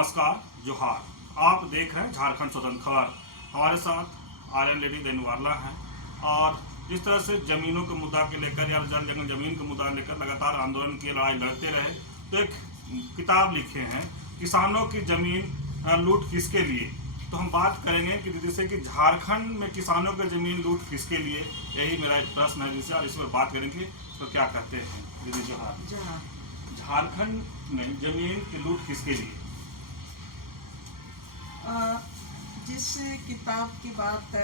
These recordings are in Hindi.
नमस्कार, जोहार। आप देख रहे हैं झारखंड स्वतंत्र खबर। हमारे साथ आर्यन लेडी देनवाला हैं और जिस तरह से जमीनों के मुद्दा के लेकर या जल जंगल जमीन के मुद्दा लेकर लगातार आंदोलन की लड़ाई लड़ते रहे, तो एक किताब लिखे हैं, किसानों की जमीन लूट किसके लिए। तो हम बात करेंगे कि जैसे कि झारखंड में किसानों की जमीन लूट किसके लिए, यही मेरा एक प्रश्न है जिससे, और इस पर बात करेंगे तो क्या कहते हैं दीदी जोहार। झारखंड में जमीन की लूट किसके लिए? जिस किताब की बात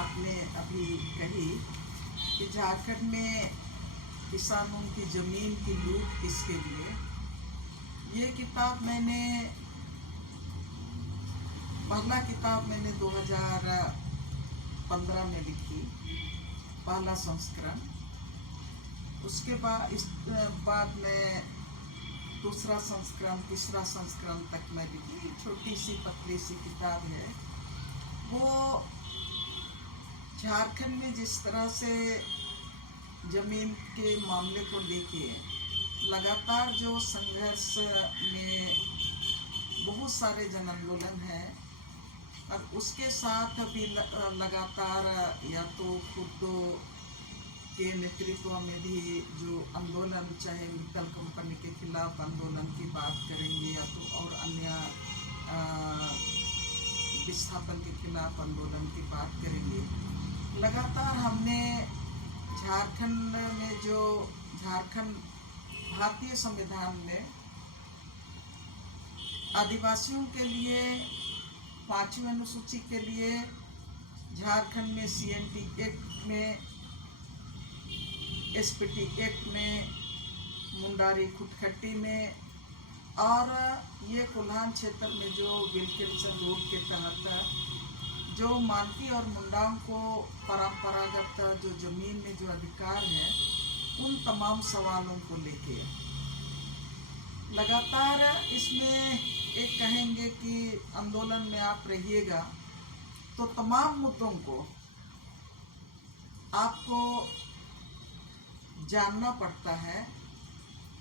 आपने अभी कही कि झारखंड में किसानों की जमीन की लूट किसके लिए, ये किताब पहला किताब मैंने 2015 में लिखी, पहला संस्करण। उसके बाद इस बाद में दूसरा संस्करण, तीसरा संस्करण तक मैं लिखी। छोटी सी पतली सी किताब है। वो झारखंड में जिस तरह से जमीन के मामले को लेके लगातार जो संघर्ष में बहुत सारे जन आंदोलन हैं, और उसके साथ अभी लगातार या तो खुद के नेतृत्व में भी जो आंदोलन, चाहे मित्तल कंपनी के खिलाफ आंदोलन की बात करेंगे या तो और अन्य विस्थापन के खिलाफ आंदोलन की बात करेंगे, लगातार हमने झारखंड में जो झारखंड भारतीय संविधान में आदिवासियों के लिए 5वीं अनुसूची के लिए, झारखंड में CNT एक्ट में, SPT एक्ट में, मुंडारी खुटखट्टी में, और ये कोल्हान क्षेत्र में जो विल्किंसन रूल के तहत जो मानकी और मुंडाओं को परंपरागत जो जमीन में जो अधिकार है, उन तमाम सवालों को लेके लगातार इसमें एक कहेंगे कि आंदोलन में आप रहिएगा तो तमाम मुद्दों को आपको जानना पड़ता है,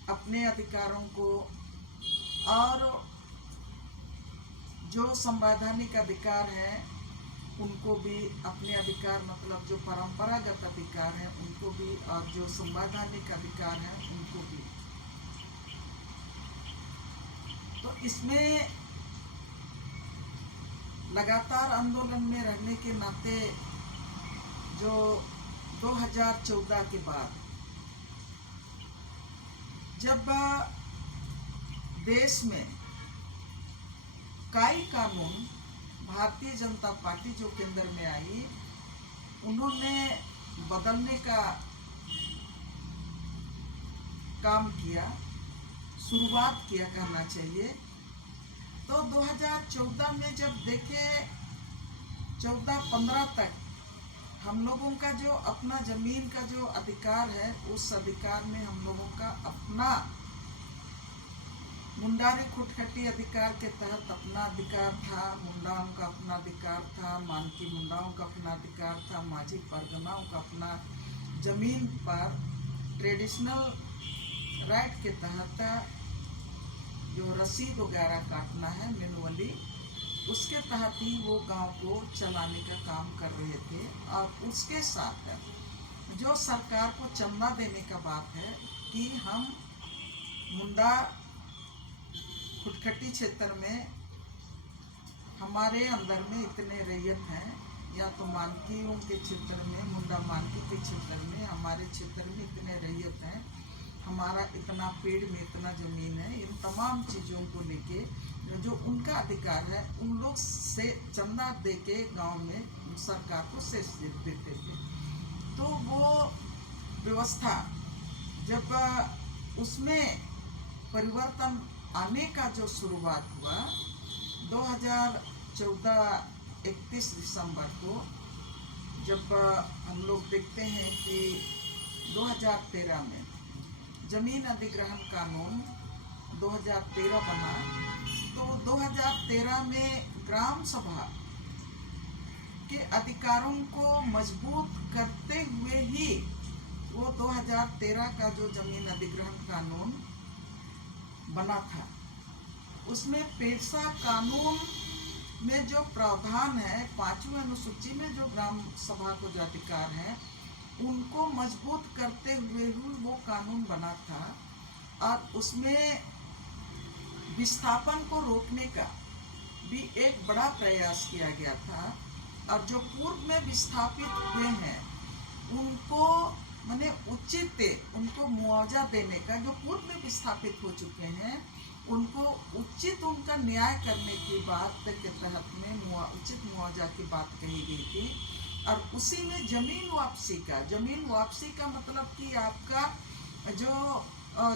अपने अधिकारों को, और जो संवैधानिक अधिकार हैं उनको भी, अपने अधिकार मतलब जो परंपरागत अधिकार हैं उनको भी, और जो संवैधानिक अधिकार हैं उनको भी। तो इसमें लगातार आंदोलन में रहने के नाते जो 2014 के बाद जब देश में कई कानून भारतीय जनता पार्टी जो केंद्र में आई, उन्होंने बदलने का काम किया, शुरुआत किया कहना चाहिए। तो 2014 में जब देखे 14-15 तक हम लोगों का जो अपना जमीन का जो अधिकार है, उस अधिकार में हम लोगों का अपना मुंडारी खुटखट्टी अधिकार के तहत अपना अधिकार था, मुंडाओं का अपना अधिकार था, मानकी मुंडाओं का अपना अधिकार था, माझी परगनाओं का अपना जमीन पर ट्रेडिशनल राइट के तहत जो रसीद वगैरह काटना है मैनुअली, उसके तहत ही वो गांव को चलाने का काम कर रहे थे। और उसके साथ जो सरकार को चंदा देने का बात है कि हम मुंडा खुटखट्टी क्षेत्र में हमारे अंदर में इतने रैयत हैं, या तो मानकियों के क्षेत्र में, मुंडा मानकी के क्षेत्र में, हमारे क्षेत्र में इतने रैयत हैं, हमारा इतना पेड़ में इतना जमीन है, इन तमाम चीज़ों को लेके जो उनका अधिकार है, उन लोग से चंदा दे के गाँव में सरकार को शेष देते थे। तो वो व्यवस्था जब उसमें परिवर्तन आने का जो शुरुआत हुआ 2014 31 दिसंबर को, जब हम लोग देखते हैं कि 2013 में जमीन अधिग्रहण कानून 2013 बना, तो 2013 में ग्राम सभा के अधिकारों को मजबूत करते हुए ही वो 2013 का जो जमीन अधिग्रहण कानून बना था, उसमें पेशा कानून में जो प्रावधान है 5वीं अनुसूची में जो ग्राम सभा को जो अधिकार है उनको मजबूत करते हुए ही वो कानून बना था और उसमें विस्थापन को रोकने का भी एक बड़ा प्रयास किया गया था। और जो पूर्व में विस्थापित हुए हैं उनको माने उचित उनको मुआवजा देने का, जो पूर्व में विस्थापित हो चुके हैं उनको उचित उनका न्याय करने की बात के तहत में उचित मुआवजा की बात कही गई थी। और उसी में जमीन वापसी का मतलब कि आपका जो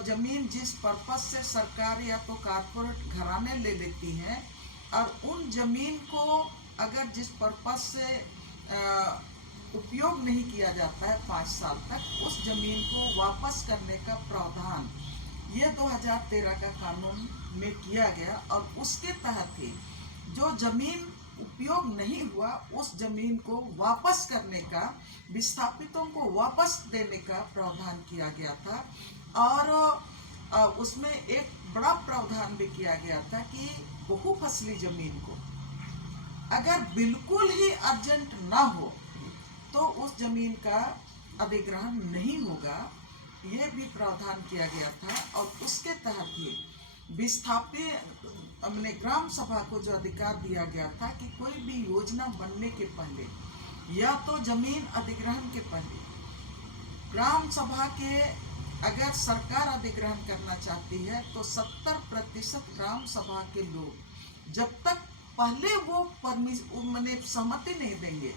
जमीन जिस पर्पस से सरकार या तो कारपोरेट घराने ले लेती हैं और उन जमीन को अगर जिस पर्पस से उपयोग नहीं किया जाता है 5 साल तक, उस जमीन को वापस करने का प्रावधान ये 2013 का कानून में किया गया। और उसके तहत ही जो जमीन उपयोग नहीं हुआ उस जमीन को वापस करने का, विस्थापितों को वापस देने का प्रावधान किया गया था। और उसमें एक बड़ा प्रावधान भी किया गया था कि बहुफसली जमीन को अगर बिल्कुल ही अर्जेंट ना हो तो उस जमीन का अधिग्रहण नहीं होगा, ये भी प्रावधान किया गया था। और उसके तहत ही विस्थापित अपने ग्राम सभा को जो अधिकार दिया गया था कि कोई भी योजना बनने के पहले या तो जमीन अधिग्रहण के पहले ग्राम सभा के अगर सरकार अधिग्रहण करना चाहती है तो 70% ग्राम सभा के लोग जब तक पहले वो सहमति नहीं देंगे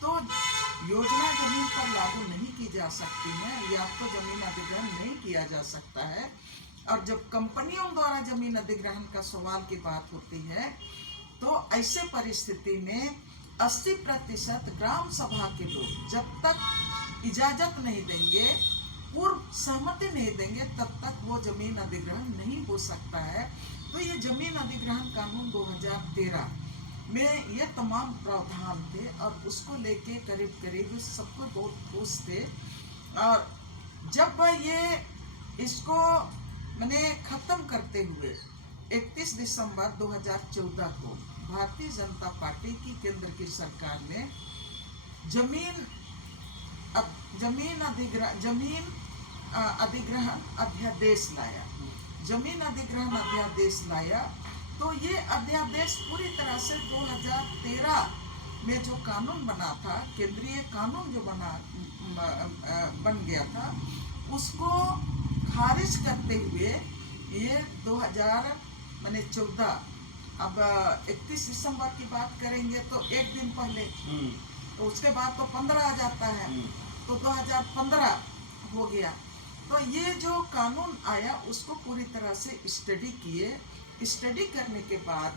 तो योजना जमीन पर लागू नहीं की जा सकती है या तो जमीन अधिग्रहण नहीं किया जा सकता है। और जब कंपनियों द्वारा जमीन अधिग्रहण का सवाल की बात होती है तो ऐसे परिस्थिति में 80% ग्राम सभा के लोग जब तक इजाजत नहीं देंगे, पूर्व सहमति नहीं देंगे, तब तक वो जमीन अधिग्रहण नहीं हो सकता है। तो ये जमीन अधिग्रहण कानून 2013 में ये तमाम प्रावधान थे और उसको लेके करीब करीब सबको बहुत खुश थे। और जब ये इसको मैंने खत्म करते हुए 31 दिसंबर 2014 को भारतीय जनता पार्टी की केंद्र की सरकार ने जमीन अधिग्रहण अध्यादेश लाया। जमीन अधिग्रहण अध्यादेश लाया तो ये अध्यादेश पूरी तरह से 2013 में जो कानून बना था, केंद्रीय कानून जो बन गया था, उसको खारिज करते हुए ये 2014 अब 31 दिसंबर की बात करेंगे तो एक दिन पहले, तो उसके बाद तो 15 आ जाता है, तो 2015 हो गया। तो ये जो कानून आया उसको पूरी तरह से स्टडी करने के बाद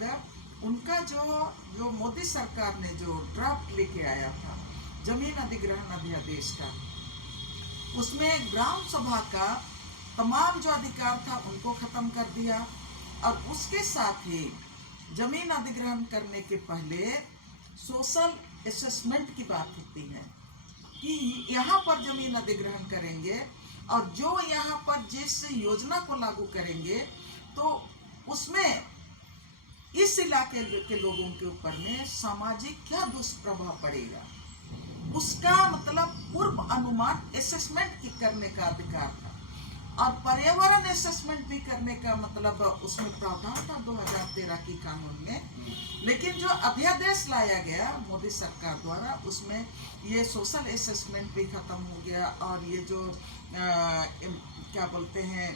उनका जो मोदी सरकार ने जो ड्राफ्ट लेके आया था जमीन अधिग्रहण अध्यादेश का, उसमें ग्राम सभा का तमाम जो अधिकार था उनको खत्म कर दिया। और उसके साथ ही जमीन अधिग्रहण करने के पहले सोशल असेसमेंट की बात होती है कि यहाँ पर जमीन अधिग्रहण करेंगे और जो यहाँ पर जिस योजना को लागू करेंगे तो उसमें इस इलाके के लोगों के ऊपर में सामाजिक क्या दुष्प्रभाव पड़ेगा, उसका मतलब पूर्व अनुमान असेसमेंट करने का अधिकार था। और पर्यावरण असेसमेंट भी करने का मतलब उसमें प्रावधान था 2013 की कानून में। लेकिन जो अध्यादेश लाया गया मोदी सरकार द्वारा उसमें ये सोशल असेसमेंट भी खत्म हो गया और ये जो क्या बोलते हैं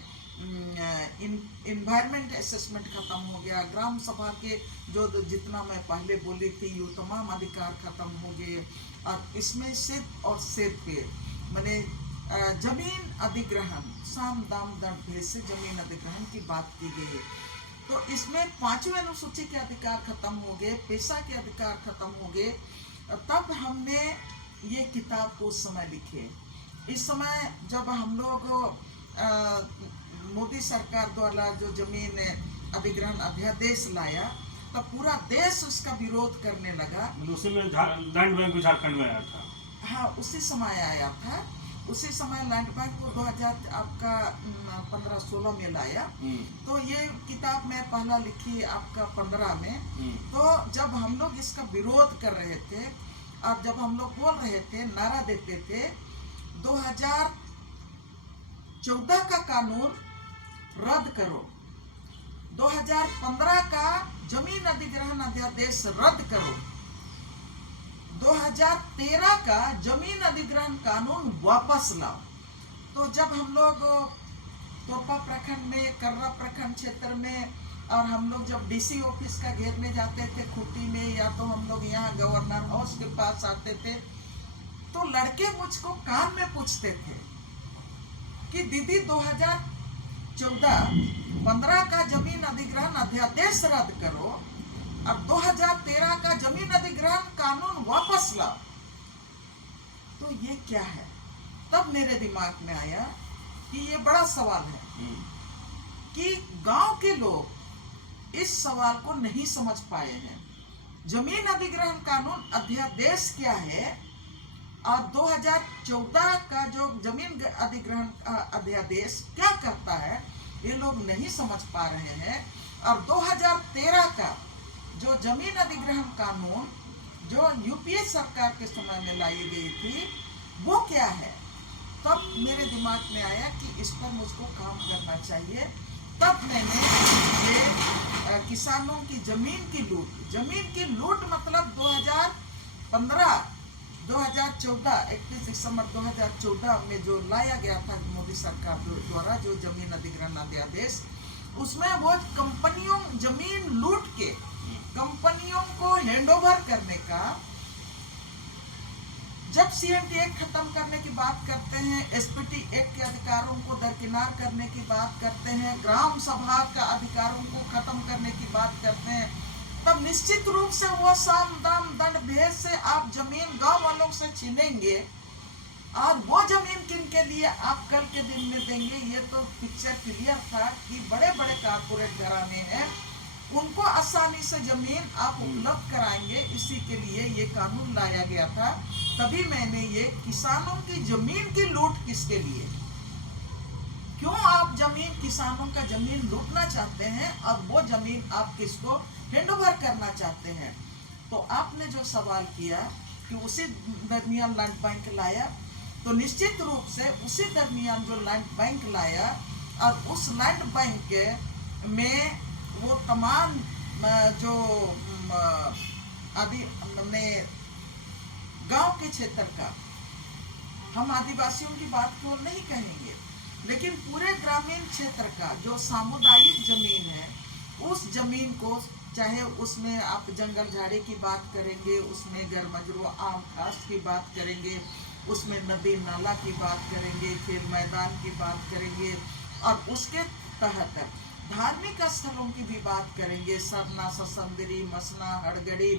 इन्वायरमेंट असेसमेंट खत्म हो गया। ग्राम सभा के जो जितना मैं पहले बोली थी ये तमाम अधिकार खत्म हो गए। और इसमें सिर्फ और सिर्फ मैंने जमीन अधिग्रहण साम दाम दंड भेद से जमीन अधिग्रहण की बात की गई। तो इसमें 5वीं अनुसूची के अधिकार खत्म हो गए, पेशा के अधिकार खत्म हो गए। तब हमने ये किताब को उस समय लिखे। इस समय जब हम लोग मोदी सरकार द्वारा जो जमीन अधिग्रहण अध्यादेश लाया तब पूरा देश उसका विरोध करने लगा। उसी में लैंड बैंक भी झारखंड में आया था। हाँ, उसी समय आया था। उसी समय लैंड बैंक को 2000 आपका 15-16 में लाया। तो ये किताब मैं पहला लिखी आपका 15 में। तो जब हम लोग इसका विरोध कर रहे थे और जब हम लोग बोल रहे थे, नारा देते थे 2014 का कानून रद्द करो, 2015 का जमीन अधिग्रहण अध्यादेश रद्द करो, 2013 का जमीन अधिग्रहण कानून वापस लाओ। तो जब हम लोग तोरपा प्रखंड में, कर्रा प्रखंड क्षेत्र में, और हम लोग जब डीसी ऑफिस का घेरने जाते थे खूंटी में, या तो हम लोग यहाँ गवर्नर हाउस के पास आते थे, तो लड़के मुझको कान में पूछते थे कि दीदी 2014-15 का जमीन अधिग्रहण अध्यादेश रद्द करो और 2013 का जमीन अधिग्रहण कानून वापस लाओ। तो ये क्या है? तब मेरे दिमाग में आया कि ये बड़ा सवाल है कि गांव के लोग इस सवाल को नहीं समझ पाए हैं। जमीन अधिग्रहण कानून अध्यादेश क्या है और 2014 का जो जमीन अधिग्रहण अध्यादेश क्या करता है, ये लोग नहीं समझ पा रहे हैं। और 2013 का जो जमीन अधिग्रहण कानून जो यूपीए सरकार के समय में लाई गई थी, वो क्या है? तब मेरे दिमाग में आया कि इस पर मुझको काम करना चाहिए। तब मैंने ये किसानों की जमीन की लूट मतलब 2014 31 दिसंबर 2014 में जो लाया गया था मोदी सरकार द्वारा जो जमीन अधिग्रहण अध्यादेश, उसमें वो कंपनियों जमीन लूट के कंपनियों को हैंडओवर करने का, जब सीएमटी एक्ट खत्म करने की बात करते हैं, एसपीटी एक्ट के अधिकारों को दरकिनार करने की बात करते हैं, ग्राम सभा का अधिकारों को खत्म करने की बात करते हैं, तब निश्चित रूप से वो साम दाम दंड भेद से आप जमीन गांव वालों से छीनेंगे और वो जमीन किन के लिए आप कल के दिन में देंगे। ये तो पिक्चर क्लियर था कि बड़े बड़े कारपोरेट घराने हैं, उनको आसानी से जमीन आप उपलब्ध कराएंगे। इसी के लिए ये कानून लाया गया था। तभी मैंने ये किसानों की जमीन की लूट किसके लिए, क्यों आप जमीन किसानों का जमीन लूटना चाहते हैं और वो जमीन आप किसको हैंडओवर करना चाहते हैं? तो आपने जो सवाल किया कि उसी दरमियान लैंड बैंक लाया, तो निश्चित रूप से उसी दरमियान जो लैंड बैंक लाया और उस लैंड बैंक में वो तमाम जो गांव के क्षेत्र का, हम आदिवासियों की बात को नहीं कहेंगे, लेकिन पूरे ग्रामीण क्षेत्र का जो सामुदायिक जमीन है, उस जमीन को, चाहे उसमें आप जंगल झाड़ी की बात करेंगे, उसमें गरमजरू आम घास की बात करेंगे, उसमें नदी नाला की बात करेंगे, खेल मैदान की बात करेंगे, और उसके तहत धार्मिक स्थलों की भी बात करेंगे, सरना, ससंदरी, मसना, हड़गड़ी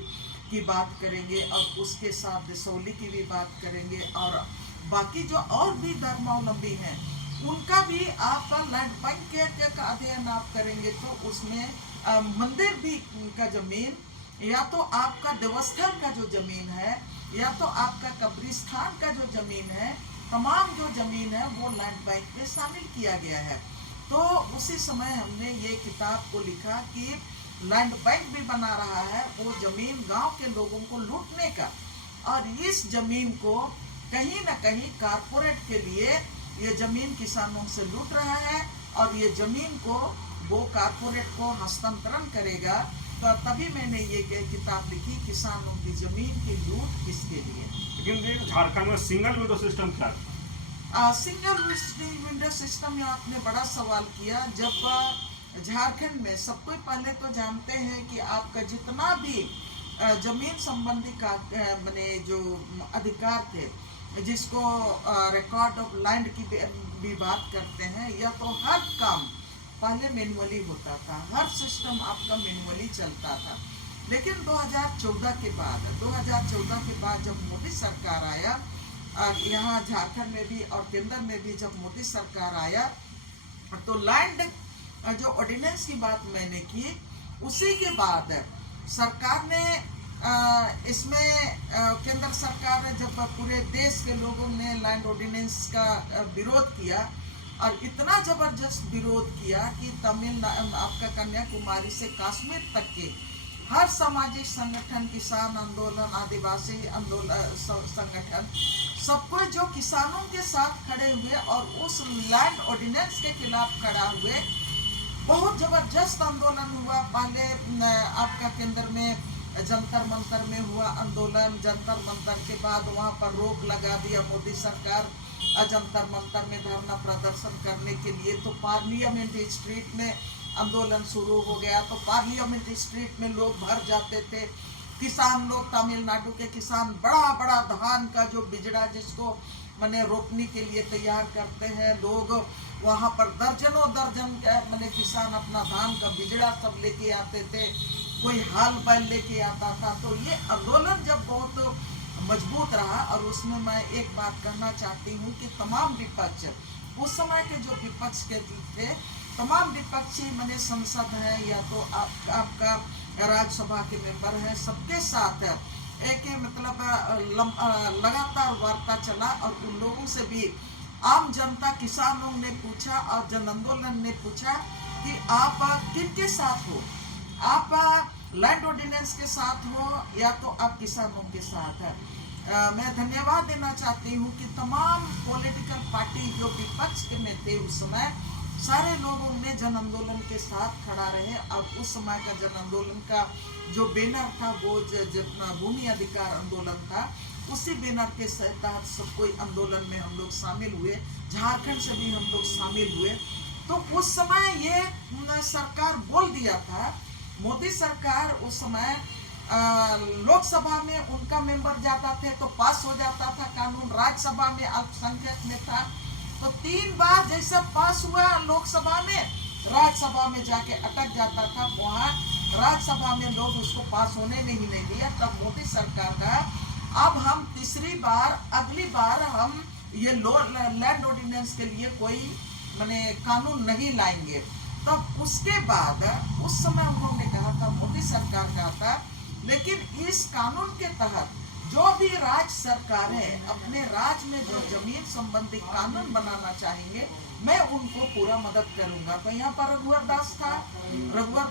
की बात करेंगे, और उसके साथ दिसौली की भी बात करेंगे, और बाकी जो और भी धर्मावलंबी हैं उनका भी आप लैंड बैंक के अध्ययन आप करेंगे तो उसमें मंदिर भी का जमीन, या तो आपका देवस्थल का जो जमीन है, या तो आपका कब्रिस्तान का जो जमीन है, तमाम जो जमीन है वो लैंड बैंक में शामिल किया गया है। तो उसी समय हमने ये किताब को लिखा कि लैंड बैंक भी बना रहा है वो जमीन गांव के लोगों को लूटने का, और इस जमीन को कहीं ना कहीं कारपोरेट के लिए ये जमीन किसानों से लूट रहा है, और ये जमीन को वो कारपोरेट को हस्तांतरण करेगा। तो तभी मैंने ये किताब लिखी, किसानों की जमीन की लूट किसके लिए। लेकिन झारखंड में सिंगल विंडो सिस्टम क्या है? सिंगल विंडो सिस्टम में आपने बड़ा सवाल किया। जब झारखंड में सब कोई पहले तो जानते हैं कि आपका जितना भी जमीन संबंधी का मैंने जो अधिकार थे, जिसको रिकॉर्ड ऑफ लैंड की भी बात करते हैं, या तो हर काम पहले मैनुअली होता था, हर सिस्टम आपका मैनुअली चलता था। लेकिन 2014 के बाद जब मोदी सरकार आया, यहाँ झारखंड में भी और केंद्र में भी जब मोदी सरकार आया, तो लैंड जो ऑर्डिनेंस की बात मैंने की, उसी के बाद सरकार ने इसमें केंद्र सरकार ने जब पूरे देश के लोगों ने लैंड ऑर्डिनेंस का विरोध किया और इतना जबरदस्त विरोध किया कि तमिलनाडु आपका कन्याकुमारी से कश्मीर तक के हर सामाजिक संगठन, किसान आंदोलन, आदिवासी आंदोलन संगठन, सबको जो किसानों के साथ खड़े हुए और उस लैंड ऑर्डिनेंस के खिलाफ खड़ा हुए। बहुत जबरदस्त आंदोलन हुआ। पहले आपका केंद्र में जंतर मंतर में हुआ आंदोलन, जंतर मंतर के बाद वहां पर रोक लगा दिया मोदी सरकार जंतर मंतर में धरना प्रदर्शन करने के लिए। तो पार्लियामेंट स्ट्रीट में आंदोलन शुरू हो गया। तो पार्लियामेंट स्ट्रीट में लोग भर जाते थे। किसान लोग, तमिलनाडु के किसान बड़ा बड़ा धान का जो बिजड़ा जिसको मैंने रोपने के लिए तैयार करते हैं, लोग वहां पर दर्जनों दर्जन मैंने किसान अपना धान का बिजड़ा सब लेके आते थे। कोई हाल बैल लेके आता था। तो ये आंदोलन जब बहुत मजबूत रहा, और उसमें मैं एक बात कहना चाहती हूँ कि तमाम विपक्ष, उस समय के जो विपक्ष के थे, तमाम विपक्षी मैंने संसद है या तो आपका राज्यसभा के मेंबर है, सबके साथ एक मतलब लगातार वार्ता चला। और उन लोगों से भी आम जनता, किसानों ने पूछा और जन आंदोलन ने पूछा कि आप किनके साथ हो, आप लैंड ऑर्डिनेंस के साथ हो या तो आप किसानों के साथ है। मैं धन्यवाद देना चाहती हूँ कि तमाम पॉलिटिकल पार्टी जो विपक्ष में थे उस समय, सारे लोगों ने जन आंदोलन के साथ खड़ा रहे। और उस समय का जन आंदोलन का जो बैनर था वो भूमि अधिकार आंदोलन था। उसी बैनर के तहत सब कोई आंदोलन में हम लोग शामिल हुए। झारखंड से भी हम लोग शामिल हुए। तो उस समय ये सरकार बोल दिया था, मोदी सरकार उस समय लोकसभा में उनका मेंबर जाता थे तो पास हो जाता था कानून, राज्यसभा में अल्पसंख्यक में था तो 3 बार जैसा पास हुआ लोकसभा में, राज्यसभा में जाके अटक जाता था। वहाँ राज्यसभा में लोग उसको पास होने में ही नहीं दिया। तब मोदी सरकार का अब हम तीसरी बार, अगली बार हम ये लैंड ऑर्डिनेंस के लिए कोई माने कानून नहीं लाएंगे। तब उसके बाद उस समय उन्होंने कहा था, मोदी सरकार कहा था, लेकिन इस कानून के तहत जो भी राज्य सरकार है अपने राज्य में जो जमीन संबंधी कानून बनाना चाहेंगे, मैं उनको पूरा मदद करूंगा। तो यहाँ पर रघुवर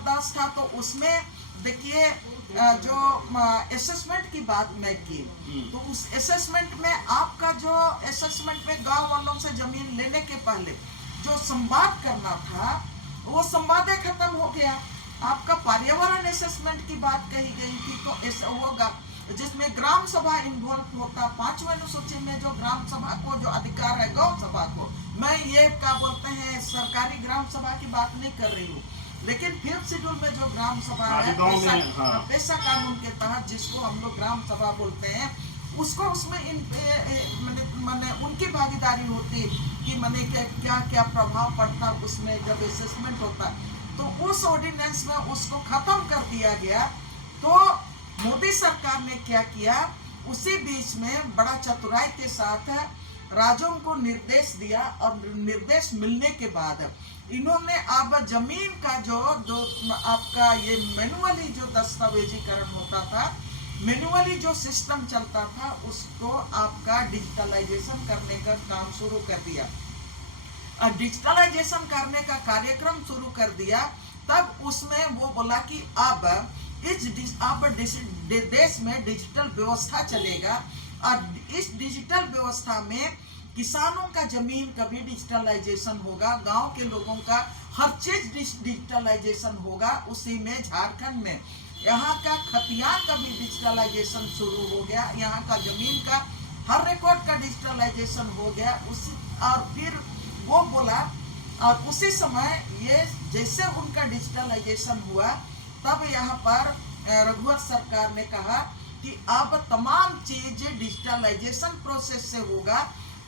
दास था तो उसमें देखिए जो असेसमेंट की बात मैं की, तो उस असेसमेंट में आपका जो असेसमेंट में गांव वालों से जमीन लेने के पहले जो संवाद करना था वो संवाद खत्म हो गया। आपका पर्यावरण असेसमेंट की बात कही गई थी तो ऐसा होगा जिसमें ग्राम सभा इन्वॉल्व होता। 5वें अनुसूची में जो ग्राम सभा को जो अधिकार है गौ सभा को, मैं ये क्या बोलते हैं सरकारी ग्राम सभा की बात नहीं कर रही हूँ, लेकिन 5th शेड्यूल में जो ग्राम सभा है पैसा कानून के तहत जिसको हम लोग ग्राम सभा बोलते हैं, उसको उसमें मैंने उनकी भागीदारी होती कि मैंने क्या क्या प्रभाव पड़ता उसमें जब असेसमेंट होता। तो उस ऑर्डिनेंस में उसको खत्म कर दिया गया। तो मोदी सरकार ने क्या किया, उसी बीच में बड़ा चतुराई के साथ राज्यों को निर्देश दिया और निर्देश मिलने के बाद इन्होंने अब जमीन का जो आपका ये मैनुअली जो दस्तावेजीकरण होता था, मैनुअली जो सिस्टम चलता था, उसको आपका डिजिटलाइजेशन करने का काम शुरू कर दिया। डिजिटलाइजेशन करने का कार्यक्रम शुरू कर दिया। तब उसमें वो बोला कि अब देश में डिजिटल व्यवस्था चलेगा और इस डिजिटल व्यवस्था में किसानों का जमीन का भी डिजिटलाइजेशन होगा, गांव के लोगों का हर चीज डिजिटलाइजेशन होगा। उसी में झारखंड में यहाँ का खतियान का भी डिजिटलाइजेशन शुरू हो गया, यहाँ का जमीन का हर रिकॉर्ड का डिजिटलाइजेशन हो गया। उसी और फिर वो बोला और उसी समय ये जैसे उनका डिजिटलाइजेशन हुआ तब यहाँ पर रघुवर सरकार ने कहा कि अब तमाम चीजें डिजिटलाइजेशन प्रोसेस से होगा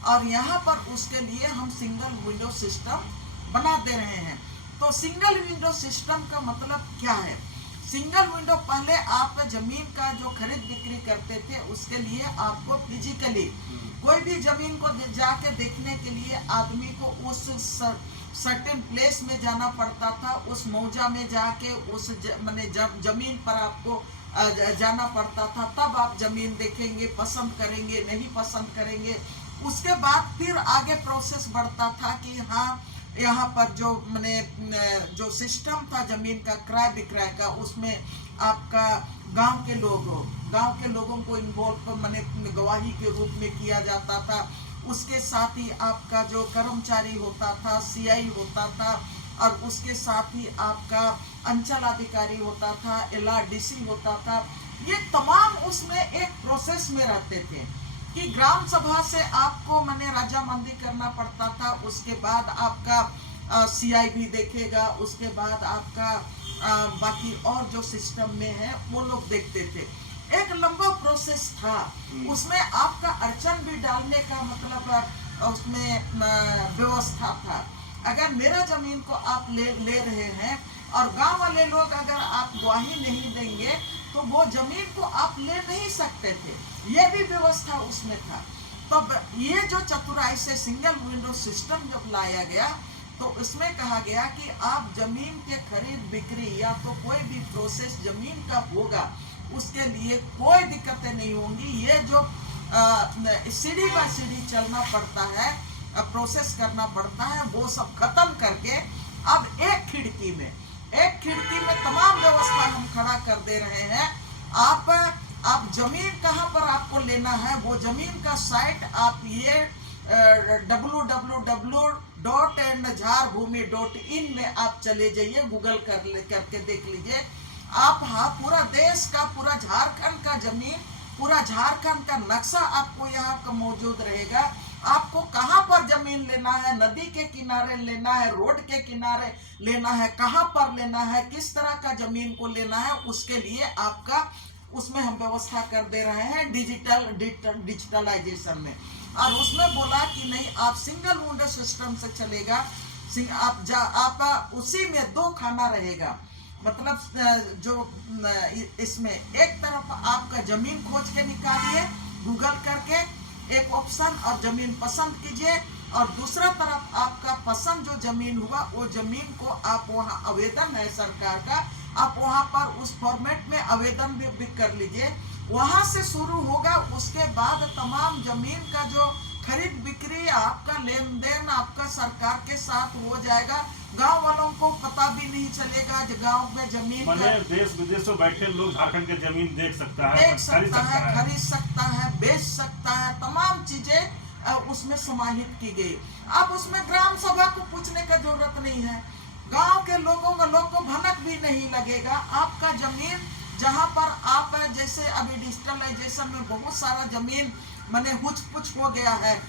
और यहाँ पर उसके लिए हम सिंगल विंडो सिस्टम बना दे रहे हैं। तो सिंगल विंडो सिस्टम का मतलब क्या है? सिंगल विंडो, पहले आप जमीन का जो खरीद बिक्री करते थे उसके लिए आपको फिजिकली कोई भी जमीन को जाके देखने के लिए आदमी को उस सर्टेन प्लेस में जाना पड़ता था, उस मौजा में जाके उस जमीन पर आपको जाना पड़ता था, तब आप जमीन देखेंगे, पसंद करेंगे, नहीं पसंद करेंगे। उसके बाद फिर आगे प्रोसेस बढ़ता था कि हाँ यहाँ पर जो जो सिस्टम था जमीन का क्रय विक्रय का, उसमें आपका गांव के लोगों को इन्वॉल्व गवाही के रूप में किया जाता था। उसके साथ ही आपका जो कर्मचारी होता था, सीआई होता था, और उसके साथ ही आपका अंचल अधिकारी होता था, एलआरडीसी होता था। ये तमाम उसमें एक प्रोसेस में रहते थे कि ग्राम सभा से आपको राजामंदी करना पड़ता था। उसके बाद आपका सीआई भी देखेगा, उसके बाद आपका बाकी और जो सिस्टम में है वो लोग देखते थे। एक लंबा प्रोसेस था। उसमें आपका अड़चन भी डालने का उसमें व्यवस्था था। अगर मेरा जमीन को आप ले रहे हैं और गांव वाले लोग अगर आप गवाही नहीं देंगे तो वो जमीन को आप ले नहीं सकते थे। ये भी व्यवस्था उसमें था। तब ये जो चतुराई से सिंगल विंडो सिस्टम जब लाया गया तो इसमें कहा गया कि आप जमीन के खरीद बिक्री या तो कोई भी प्रोसेस जमीन का होगा, उसके लिए कोई दिक्कतें नहीं होंगी। ये जो सीढ़ी बाय सीढ़ी चलना पड़ता है, प्रोसेस करना पड़ता है, वो सब खत्म करके अब एक खिड़की में तमाम व्यवस्था हम खड़ा कर दे रहे हैं। आप जमीन कहाँ पर आपको लेना है, वो जमीन का साइट आप ये www.झारभूमि.in में आप चले जाइए, गूगल करके देख लीजिए। आप पूरा देश का, पूरा झारखंड का जमीन, पूरा झारखंड का नक्शा आपको यहाँ का मौजूद रहेगा। आपको कहाँ पर जमीन लेना है, नदी के किनारे लेना है, रोड के किनारे लेना है, कहाँ पर लेना है, किस तरह का जमीन को लेना है, उसके लिए आपका उसमें हम व्यवस्था कर दे रहे हैं डिजिटलाइजेशन में। और उसमें बोला कि नहीं, आप सिंगल विंडो सिस्टम से चलेगा। आप उसी में 2 खाना रहेगा, मतलब जो इसमें एक तरफ आपका जमीन खोज के निकालिए गूगल करके, एक ऑप्शन, और जमीन पसंद कीजिए, और दूसरा तरफ आपका पसंद जो जमीन हुआ वो जमीन को आप वहाँ आवेदन है सरकार का, आप वहाँ पर उस फॉर्मेट में आवेदन भी कर लीजिए। वहाँ से शुरू होगा। उसके बाद तमाम जमीन का जो खरीद बिक्री, आपका लेन देन आपका सरकार के साथ हो जाएगा। गांव वालों को पता भी नहीं चलेगा जो गांव में जमीन देश विदेश में बैठे लोग झारखंड के जमीन देख सकता है, खरीद सकता है, बेच सकता है। तमाम चीजें उसमें समाहित की गई। अब उसमें ग्राम सभा को पूछने का जरूरत नहीं है, गांव के लोग को भनक भी नहीं लगेगा। आपका जमीन जहां पर आप, जैसे अभी डिजिटलाइजेशन में बहुत सारा जमीन हुच पुच हो गया है,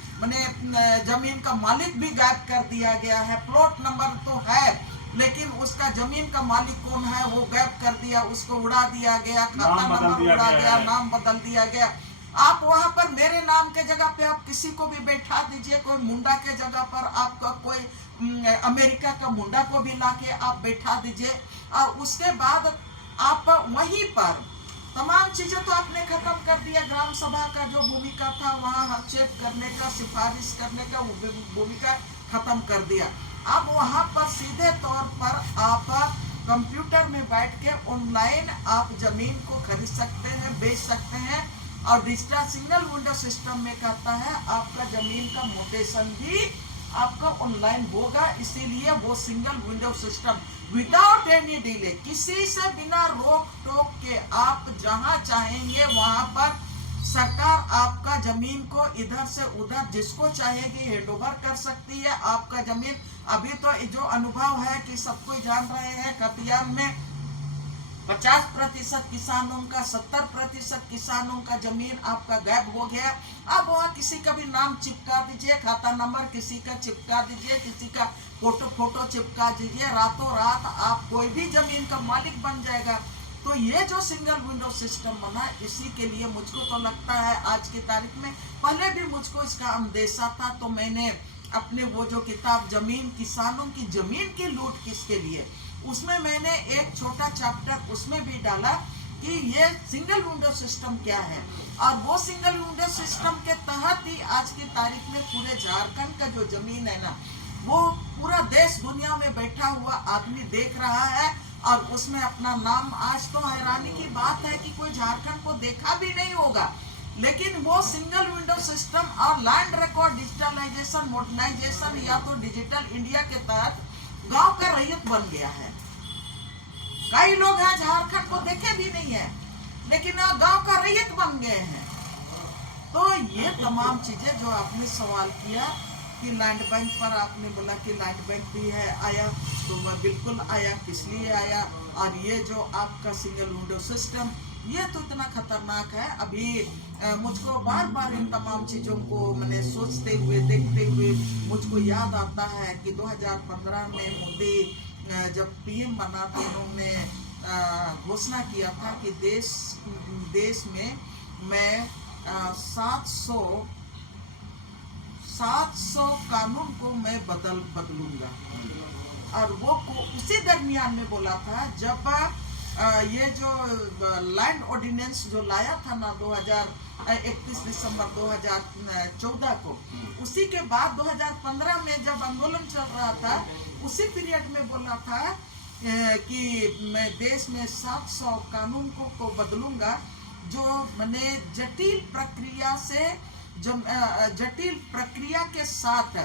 जमीन का मालिक भी गायब कर दिया गया है। प्लॉट नंबर तो है लेकिन उसका जमीन का मालिक कौन है वो गायब कर दिया, उसको उड़ा दिया गया, खाता नंबर उड़ा गया, नाम बदल दिया गया। आप वहां पर मेरे नाम के जगह पे आप किसी को भी बैठा दीजिए, कोई मुंडा के जगह पर आपका कोई अमेरिका का मुंडा को भी लाके आप बैठा दीजिए, और उसके बाद आप वहीं पर तमाम चीजें तो आपने खत्म कर दिया। ग्राम सभा का जो भूमिका था वहाँ हस्तक्षेप करने का, सिफारिश करने का, वो भूमिका खत्म कर दिया। अब वहाँ पर सीधे तौर पर आप कंप्यूटर में बैठ के ऑनलाइन आप जमीन को खरीद सकते हैं, बेच सकते हैं। और डिजिटल सिंगल विंडो सिस्टम में कहता है आपका जमीन का म्यूटेशन भी आपका ऑनलाइन होगा। इसीलिए वो single window system without any delay, किसी से बिना रोक टोक के आप जहां चाहेंगे वहां पर सरकार आपका जमीन को इधर से उधर जिसको चाहेगी हैंडओवर कर सकती है। आपका जमीन अभी तो जो अनुभव है कि सब कोई जान रहे हैं, खतियान में 50% किसानों का, 70% किसानों का जमीन आपका गायब हो गया। अब वहाँ किसी का भी नाम चिपका दीजिए, खाता नंबर किसी का चिपका दीजिए, किसी का फोटो चिपका दीजिए, रातों रात आप कोई भी जमीन का मालिक बन जाएगा। तो ये जो सिंगल विंडो सिस्टम बना, इसी के लिए मुझको तो लगता है आज की तारीख में, पहले भी मुझको इसका अंदेशा था, तो मैंने अपने वो जो किताब जमीन, किसानों की जमीन की लूट किसके लिए, उसमें मैंने एक छोटा चैप्टर उसमें भी डाला कि ये सिंगल विंडो सिस्टम क्या है। और वो सिंगल विंडो सिस्टम के तहत ही आज की तारीख में पूरे झारखंड का जो जमीन है ना, वो पूरा देश दुनिया में बैठा हुआ आदमी देख रहा है। और उसमें अपना नाम, आज तो हैरानी की बात है कि कोई झारखंड को देखा भी नहीं होगा, लेकिन वो सिंगल विंडो सिस्टम और लैंड रिकॉर्ड डिजिटलाइजेशन, मॉडर्नाइजेशन या तो डिजिटल इंडिया के तहत गांव का रैयत बन गया है। कई लोग हैं झारखंड को देखे भी नहीं है, लेकिन गांव का रैयत बन गए हैं। तो ये तमाम चीजें जो आपने सवाल किया कि लैंड बैंक पर, आपने बोला कि लैंड बैंक भी है आया, तो वह बिल्कुल आया, किस लिए आया, और ये जो आपका सिंगल विंडो सिस्टम, ये तो इतना खतरनाक है। अभी मुझको बार बार इन तमाम चीज़ों को मैंने सोचते हुए, देखते हुए मुझको याद आता है कि 2015 में मोदी जब पीएम बना तो उन्होंने घोषणा किया था कि देश में मैं 700 कानून को मैं बदलूंगा। और वो उसी दरमियान में बोला था जब ये जो लैंड ऑर्डिनेंस जो लाया था ना 31 दिसंबर 2014 को, उसी के बाद 2015 में जब आंदोलन चल रहा था, उसी पीरियड में बोला था कि मैं देश में 700 कानून को बदलूंगा, जो मैंने जटिल प्रक्रिया के साथ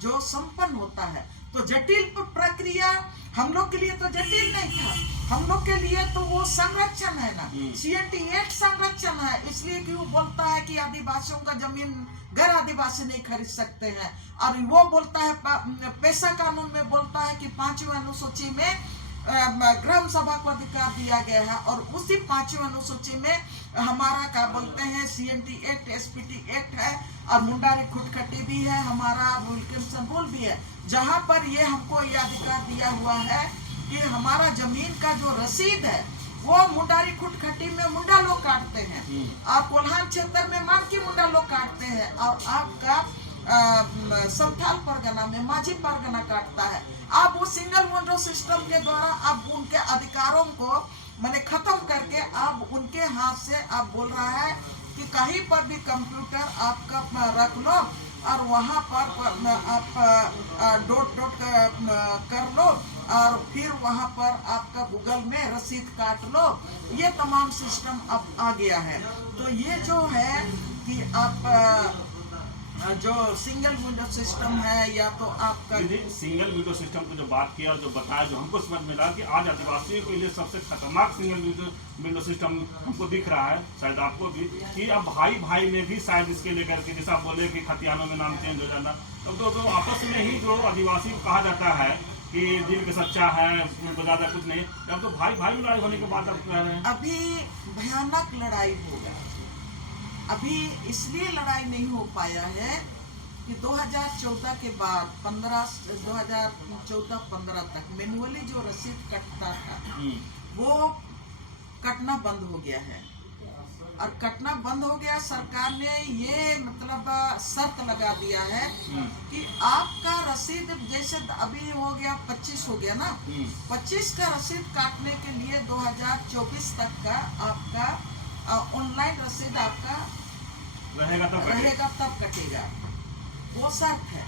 जो संपन्न होता है। तो जटिल प्रक्रिया हम लोग के लिए तो जटिल नहीं था, हम लोग के लिए तो वो संरक्षण है ना, CNT एक्ट संरक्षण है, इसलिए कि वो बोलता है कि आदिवासियों का जमीन गैर आदिवासी नहीं खरीद सकते हैं। और वो बोलता है, पेशा कानून में बोलता है कि 5वीं अनुसूची में ग्राम सभा को अधिकार दिया गया है, और उसी 5वीं अनुसूची में हमारा क्या बोलते हैं CNT एक्ट, SPT एक्ट है, और मुंडारी खुटखटी भी है, हमारा विल्किंसन रूल भी है, जहां पर ये हमको ये अधिकार दिया हुआ है कि हमारा जमीन का जो रसीद है वो मुंडारी खुटखटी में मुंडा लोग काटते हैं, और कोल्हान क्षेत्र में मानकी मुंडा लोग काटते हैं, और आपका संथाल परगना में माझी परगना काटता है। आप वो सिंगल विंडो सिस्टम के द्वारा आप उनके अधिकारों को मैंने खत्म करके आप उनके हाथ से आप बोल रहा है कि कहीं पर भी कंप्यूटर आपका रख लो और वहाँ पर आप डॉट कर लो, और फिर वहाँ पर आपका गूगल में रसीद काट लो, ये तमाम सिस्टम अब आ गया है। तो ये जो है कि आप जो सिंगल विंडो सिस्टम है, या तो आपका सिंगल विंडो सिस्टम को जो बात किया और जो बताया, जो हमको समझ मिला कि आज आदिवासियों के लिए सबसे खतरनाक सिंगल विंडो सिस्टम हमको दिख रहा है, शायद आपको भी, कि अब भाई भाई में भी शायद इसके लेकर के, जैसा बोले कि खतियानों में नाम चेंज हो जाना, तब तो आपस में ही जो आदिवासी को कहा जाता है कि दिल के सच्चा है, ज़्यादा कुछ नहीं, अब तो भाई भाई लड़ाई होने के बाद आप कह रहे हैं अभी भयानक लड़ाई होगा। अभी इसलिए लड़ाई नहीं हो पाया है कि 2014 के बाद 2014-15 तक मैनुअली जो रसीद कटता था वो कटना बंद हो गया है, और कटना बंद हो गया। सरकार ने ये मतलब शर्त लगा दिया है कि आपका रसीद, जैसे अभी हो गया 25 हो गया ना, 25 का रसीद काटने के लिए 2024 तक का आपका ऑनलाइन रसीद आपका रहेगा तब कटेगा, वो शर्त है।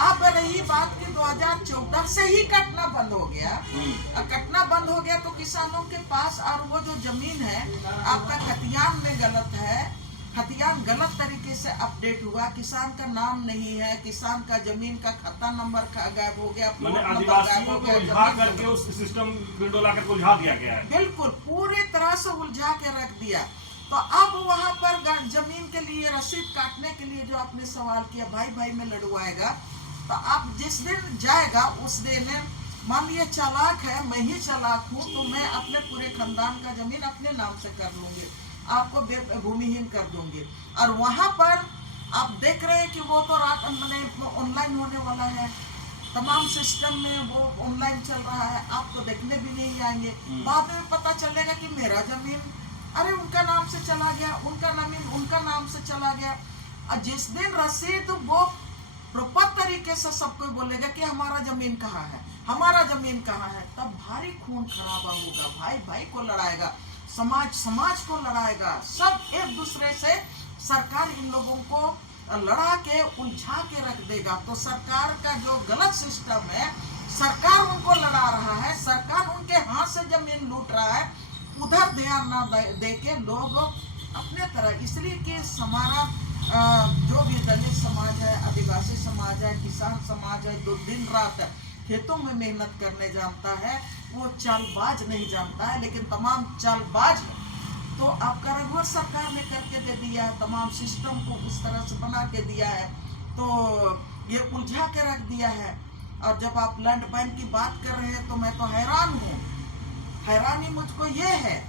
अब रही बात कि 2014 से ही कटना बंद हो गया, कटना बंद हो गया तो किसानों के पास, और वो जो जमीन है आपका खतियान में गलत है, खतियान गलत तरीके से अपडेट हुआ, किसान का नाम नहीं है, किसान का जमीन का खाता नंबर गायब हो गया, आदिवासियों को उलझा करके उस सिस्टम विंडो ला करके उलझा दिया गया है, बिल्कुल पूरी तरह से उलझा के रख दिया। तो अब वहां पर जमीन के लिए रसीद काटने के लिए जो आपने सवाल किया, भाई भाई में लड़वाएगा, तो आप जिस दिन जाएगा उस दिन, मान लिया चालाक है, मैं ही चालाक हूँ, तो मैं अपने पूरे खानदान का जमीन अपने नाम से कर लूंगी, आपको भूमिहीन कर दूंगी। और वहां पर आप देख रहे हैं कि वो तो रात मैंने ऑनलाइन होने वाला है, तमाम सिस्टम में वो ऑनलाइन चल रहा है, आप तो देखने भी नहीं आएंगे। बाद में पता चलेगा कि मेरा जमीन अरे उनका नाम से चला गया, उनका जमीन उनका नाम से चला गया। और जिस दिन रसीद वो प्रॉपर तरीके से सबको बोलेगा कि हमारा जमीन कहाँ है, हमारा जमीन कहाँ है, तब भारी खून खराबा होगा, भाई भाई को लड़ाएगा, समाज को लड़ाएगा, सब एक दूसरे से। सरकार इन लोगों को लड़ा के उलझा के रख देगा। तो सरकार का जो गलत सिस्टम है, सरकार उनको लड़ा रहा है, सरकार उनके हाथ से जमीन लूट रहा है, उधर ध्यान ना दे के लोग अपने तरह, इसलिए कि हमारा जो भी दलित समाज है, आदिवासी समाज है, किसान समाज है, जो दिन रात खेतों में मेहनत करने जानता है, वो चालबाज नहीं जानता है, लेकिन तमाम चालबाज तो आपका रघुवर सरकार ने करके दे दिया है, तमाम सिस्टम को उस तरह से बना के दिया है, तो ये उलझा के रख दिया है। और जब आप लैंड बैंक की बात कर रहे हैं तो मैं तो हैरान हूँ। हैरानी मुझको ये है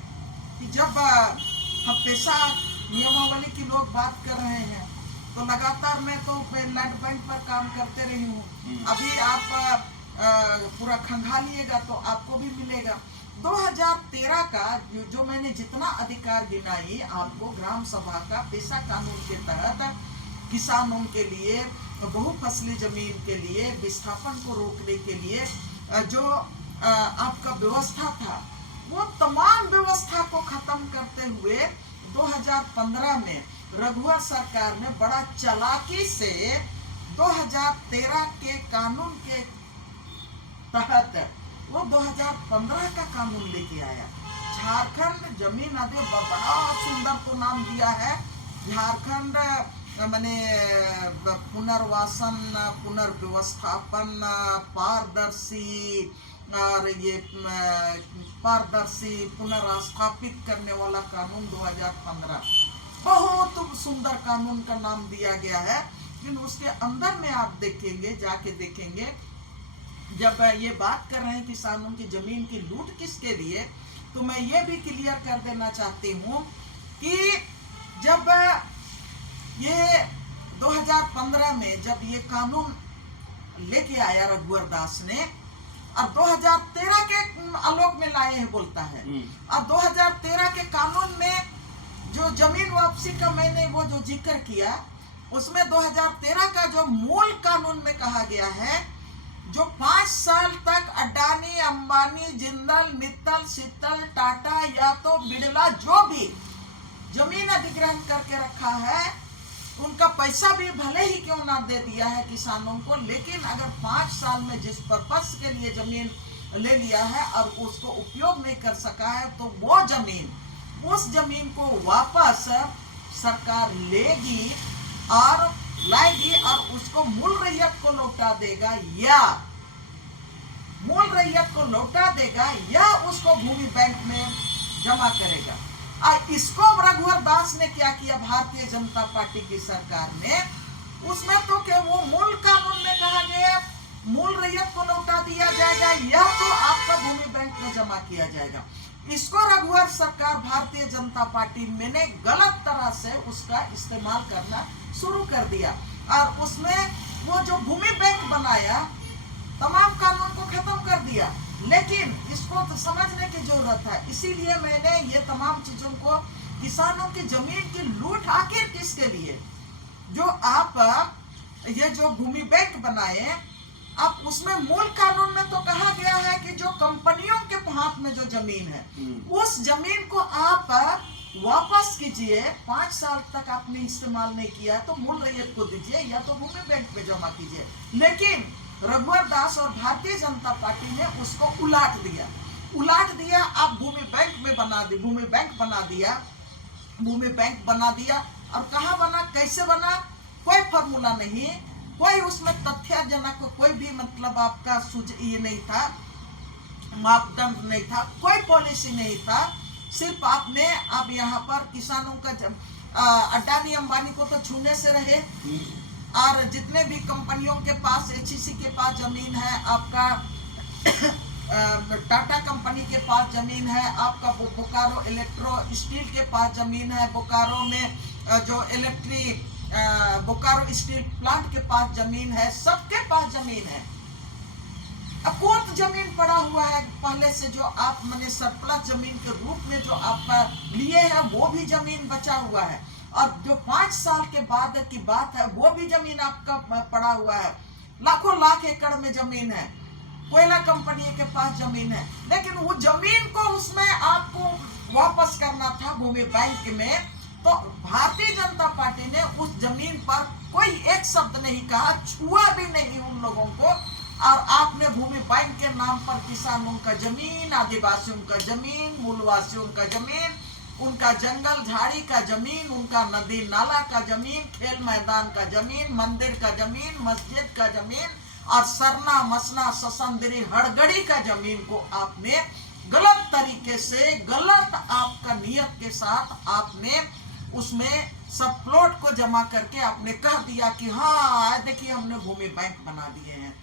कि जब हम पेशा नियमावली की लोग बात कर रहे हैं तो लगातार मैं तो लैंड बैंक पर काम करते रही हूँ। अभी आप पूरा खंगालिएगा तो आपको भी मिलेगा। 2013 का जो मैंने जितना अधिकार गिनाई आपको, ग्राम सभा का पेशा कानून के तहत किसानों के लिए, बहुफसली जमीन के लिए, विस्थापन को रोकने के लिए जो आपका व्यवस्था था, वो तमाम व्यवस्था को खत्म करते हुए 2015 में रघुवर सरकार ने बड़ा चालाकी से 2013 के कानून के तहत वो 2015 का कानून लेके आया। झारखंड जमीन अधिग्रहण बड़ा सुंदर को नाम दिया है, झारखंड माने पुनर्वासन, पुनर्व्यवस्थापन, पारदर्शी और ये पारदर्शी पुनर्स्थापित करने वाला कानून 2015 बहुत सुंदर कानून का नाम दिया गया है। लेकिन उसके अंदर में आप देखेंगे, जाके देखेंगे, जब ये बात कर रहे हैं किसानों की जमीन की लूट किसके लिए, तो मैं ये भी क्लियर कर देना चाहती हूँ कि जब ये 2015 में जब ये कानून लेके आया रघुवर दास ने, और 2013 के आलोक में लाए हैं बोलता है, और 2013 के कानून में जो जमीन वापसी का मैंने वो जो जिक्र किया, उसमें 2013 का जो मूल कानून में कहा गया है, जो 5 साल तक अडानी, अंबानी, जिंदल, मित्तल, शीतल, टाटा या तो बिड़ला जो भी जमीन अधिग्रहण करके रखा है, उनका पैसा भी भले ही क्यों ना दे दिया है किसानों को, लेकिन अगर 5 साल में जिस पर्पस के लिए जमीन ले लिया है और उसको उपयोग नहीं कर सका है, तो वो जमीन, उस जमीन को वापस सरकार लेगी और लाएगी और उसको मूल रैयत को लौटा देगा, या मूल रैयत को लौटा देगा या उसको भूमि बैंक में जमा करेगा। इसको रघुवर दास ने क्या किया, भारतीय जनता पार्टी की सरकार ने, उसमें तो क्या वो मूल कानून में कहा गया मूल रैयत को लौटा दिया जाएगा या तो आपका भूमि बैंक में जमा किया जाएगा। इसको रघुवर सरकार, भारतीय जनता पार्टी मैंने गलत तरह से उसका इस्तेमाल करना शुरू कर दिया और उसमें वो जो भूमि बैंक बनाया, तमाम कानून को खत्म कर दिया। लेकिन इसको तो समझने की जरूरत है, इसीलिए मैंने ये तमाम चीजों को, किसानों की जमीन की लूट आखिर किसके लिए, जो आप ये जो भूमि बैंक बनाए, आप उसमें मूल कानून में तो कहा गया है कि जो कंपनियों के हाथ में जो जमीन है, उस जमीन को आप वापस कीजिए। 5 साल तक आपने इस्तेमाल नहीं किया तो मूल रैयत को दीजिए या तो भूमि बैंक में जमा कीजिए। लेकिन रघुवर दास और भारतीय जनता पार्टी ने उसको उलाट दिया। आप भूमि बैंक में बना दी, भूमि बैंक बना दिया। और कहाँ बना, कैसे बना, कोई फॉर्मूला नहीं, कोई उसमें तथ्यजनक कोई भी मतलब आपका ये नहीं था, मापदंड नहीं था, कोई पॉलिसी नहीं था। सिर्फ आपने अब यहाँ पर किसानों का अडानी अंबानी को तो छूने से रहे, और जितने भी कंपनियों के पास, एचईसी के पास जमीन है, आपका टाटा कंपनी के पास जमीन है, आपका बोकारो इलेक्ट्रो स्टील के पास जमीन है, बोकारो में जो बोकारो स्टील प्लांट के पास जमीन है, सबके पास जमीन है। अब कोत जमीन पड़ा हुआ है पहले से, जो आप मैंने सरप्लस जमीन के रूप में जो आप लिए हैं, वो भी जमीन बचा हुआ है। और जो 5 साल के बाद की बात है, वो भी जमीन आपका पड़ा हुआ है, लाखों लाख एकड़ में जमीन है, कोयला कंपनी के पास जमीन है। लेकिन वो जमीन को उसमें आपको वापस करना था भूमि बैंक में, तो भारतीय जनता पार्टी ने उस जमीन पर कोई एक शब्द नहीं कहा, छुआ भी नहीं उन लोगों को, और आपने भूमि बैंक के नाम पर किसानों का जमीन, आदिवासियों का जमीन, मूलवासियों का जमीन, उनका जंगल झाड़ी का जमीन, उनका नदी नाला का जमीन, खेल मैदान का जमीन, मंदिर का जमीन, मस्जिद का जमीन और सरना मसना ससंदरी हड़गड़ी का जमीन को आपने गलत तरीके से, गलत आपका नियत के साथ आपने उसमें सब प्लॉट को जमा करके आपने कह दिया कि हाँ देखिए हमने भूमि बैंक बना दिए हैं।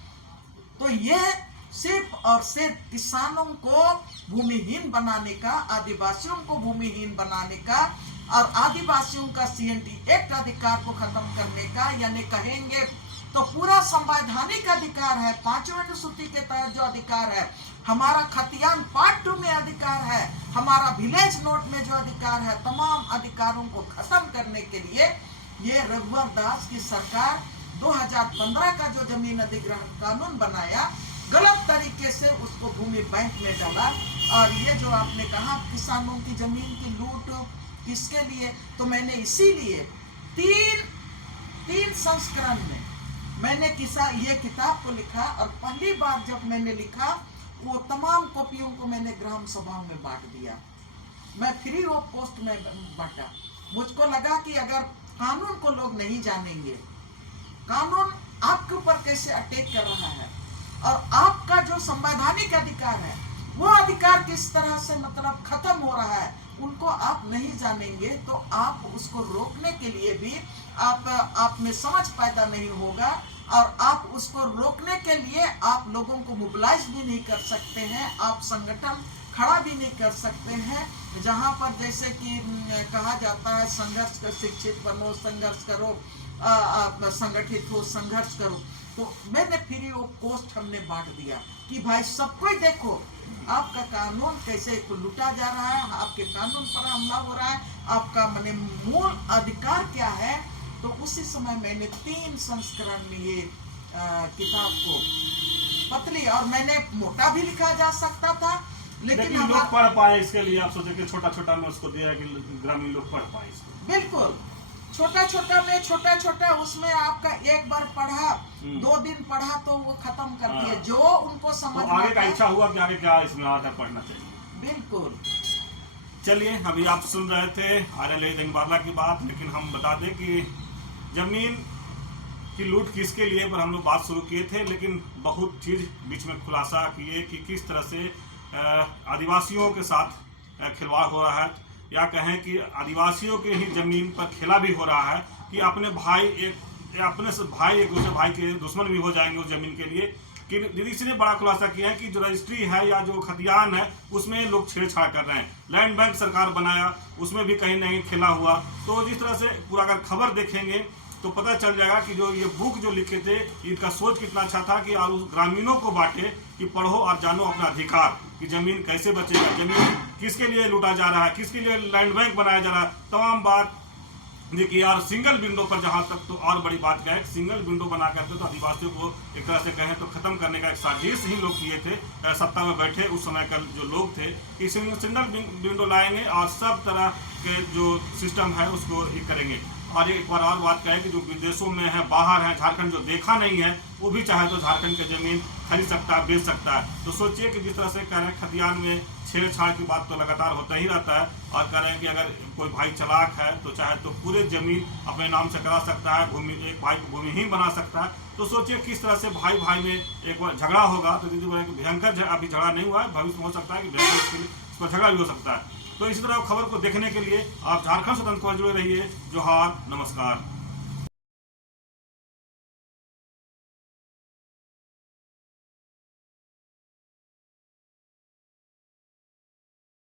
तो यह सिर्फ और सिर्फ किसानों को भूमिहीन बनाने का, आदिवासियों को भूमिहीन बनाने का और आदिवासियों का सीएनटी एक्ट अधिकार को खत्म करने का, यानी कहेंगे तो पूरा संवैधानिक अधिकार है, 5वें अनुसूची के तहत जो अधिकार है, हमारा खतियान पार्ट 2 में अधिकार है, हमारा विलेज नोट में जो अधिकार है, तमाम अधिकारों को खत्म करने के लिए ये रघुवर दास की सरकार 2015 का जो जमीन अधिग्रहण कानून बनाया, गलत तरीके से उसको भूमि बैंक में डाला। और ये जो आपने कहा किसानों की जमीन की लूट किसके लिए, तो मैंने इसीलिए तीन संस्करण में मैंने ये किताब को लिखा और पहली बार जब मैंने लिखा वो तमाम कॉपियों को मैंने ग्राम सभाओं में बांट दिया। मैं फ्री ऑफ कॉस्ट में बांटा। मुझको लगा कि अगर कानून को लोग नहीं जानेंगे, कानून आपके ऊपर कैसे अटैक कर रहा है और आपका जो संवैधानिक अधिकार है वो अधिकार किस तरह से मतलब खत्म हो रहा है, उनको आप नहीं जानेंगे तो आप उसको रोकने के लिए भी आप में समझ पैदा नहीं होगा और आप उसको रोकने के लिए आप लोगों को मोबिलाइज भी नहीं कर सकते हैं, आप संगठन खड़ा भी नहीं कर सकते हैं। जहां पर जैसे कि कहा जाता है संघर्ष कर, शिक्षित बनो, संघर्ष करो, संगठित हो, संघर्ष करो। तो मैंने फ्री ऑफ कॉस्ट हमने बांट दिया कि भाई सब कोई देखो आपका कानून कैसे लूटा जा रहा है, आपके कानून पर हमला हो रहा है, आपका माने मूल अधिकार क्या है। तो उसी समय मैंने 3 संस्करण में ये किताब को पतली और मैंने मोटा भी लिखा जा सकता था, लेकिन लोग पढ़ पाए इसके लिए आप सोचे कि छोटा छोटा में उसको दिया कि ग्रामीण लोग पढ़ पाए इसको। बिल्कुल छोटा छोटा उसमें आपका एक बार पढ़ा, 2 दिन पढ़ा तो वो खत्म कर दिया। जो उनको समझ तो आगे का इच्छा हुआ कि आगे क्या इसमें आगे पढ़ना चाहिए। बिल्कुल। चलिए अभी आप सुन रहे थे आर्यन लेडी देंगवारला की बात, लेकिन हम बता दें कि जमीन की लूट किसके लिए पर हम लोग बात शुरू किए थे, लेकिन बहुत चीज़ बीच में खुलासा किए कि किस तरह से आदिवासियों के साथ खिलवाड़ हो रहा है, या कहें कि आदिवासियों के ही जमीन पर खेला भी हो रहा है कि अपने भाई एक दूसरे भाई के दुश्मन भी हो जाएंगे उस जमीन के लिए। कि इसलिए बड़ा खुलासा किया है कि जो रजिस्ट्री है या जो खतियान है उसमें लोग छेड़छाड़ कर रहे हैं। लैंड बैंक सरकार बनाया उसमें भी कहीं नहीं खेला हुआ। तो जिस तरह से पूरा अगर खबर देखेंगे तो पता चल जाएगा कि जो ये बुक जो लिखे थे इनका सोच कितना अच्छा था कि उस ग्रामीणों को बांटे कि पढ़ो और जानो अपना अधिकार कि जमीन कैसे बचेगा, जमीन किसके लिए लूटा जा रहा है, किसके लिए लैंड बैंक बनाया जा रहा है, तमाम बात देखिए यार। सिंगल विंडो पर जहां तक तो और बड़ी बात क्या है, सिंगल विंडो बना करके तो आदिवासियों को एक तरह से कहें तो खत्म करने का एक साजिश ही लोग किए थे। सत्ता में बैठे उस समय का जो लोग थे कि सिंगल विंडो लाएंगे और सब तरह के जो सिस्टम है उसको ये करेंगे। और एक बार और बात क्या है कि जो विदेशों में है, बाहर है, झारखंड जो देखा नहीं है वो भी चाहे तो झारखंड की जमीन खरीद सकता है, बेच सकता है। तो सोचिए कि जिस तरह से कह रहे हैं खतियान में छेड़छाड़ की बात तो लगातार होता ही रहता है, और कह रहे हैं कि अगर कोई भाई चालाक है तो चाहे तो पूरे जमीन अपने नाम से करा सकता है, एक भाई को भूमिहीन बना सकता है। तो सोचिए किस तरह से भाई भाई में एक बार झगड़ा होगा तो दीदी बोले कि भयंकर अभी झगड़ा नहीं हुआ है, भविष्य में हो सकता है कि भयंकर इस पर झगड़ा भी हो सकता है। तो इसी तरह खबर को देखने के लिए आप झारखंड स्वतंत्र जुड़े रहिए। जोहार, नमस्कार।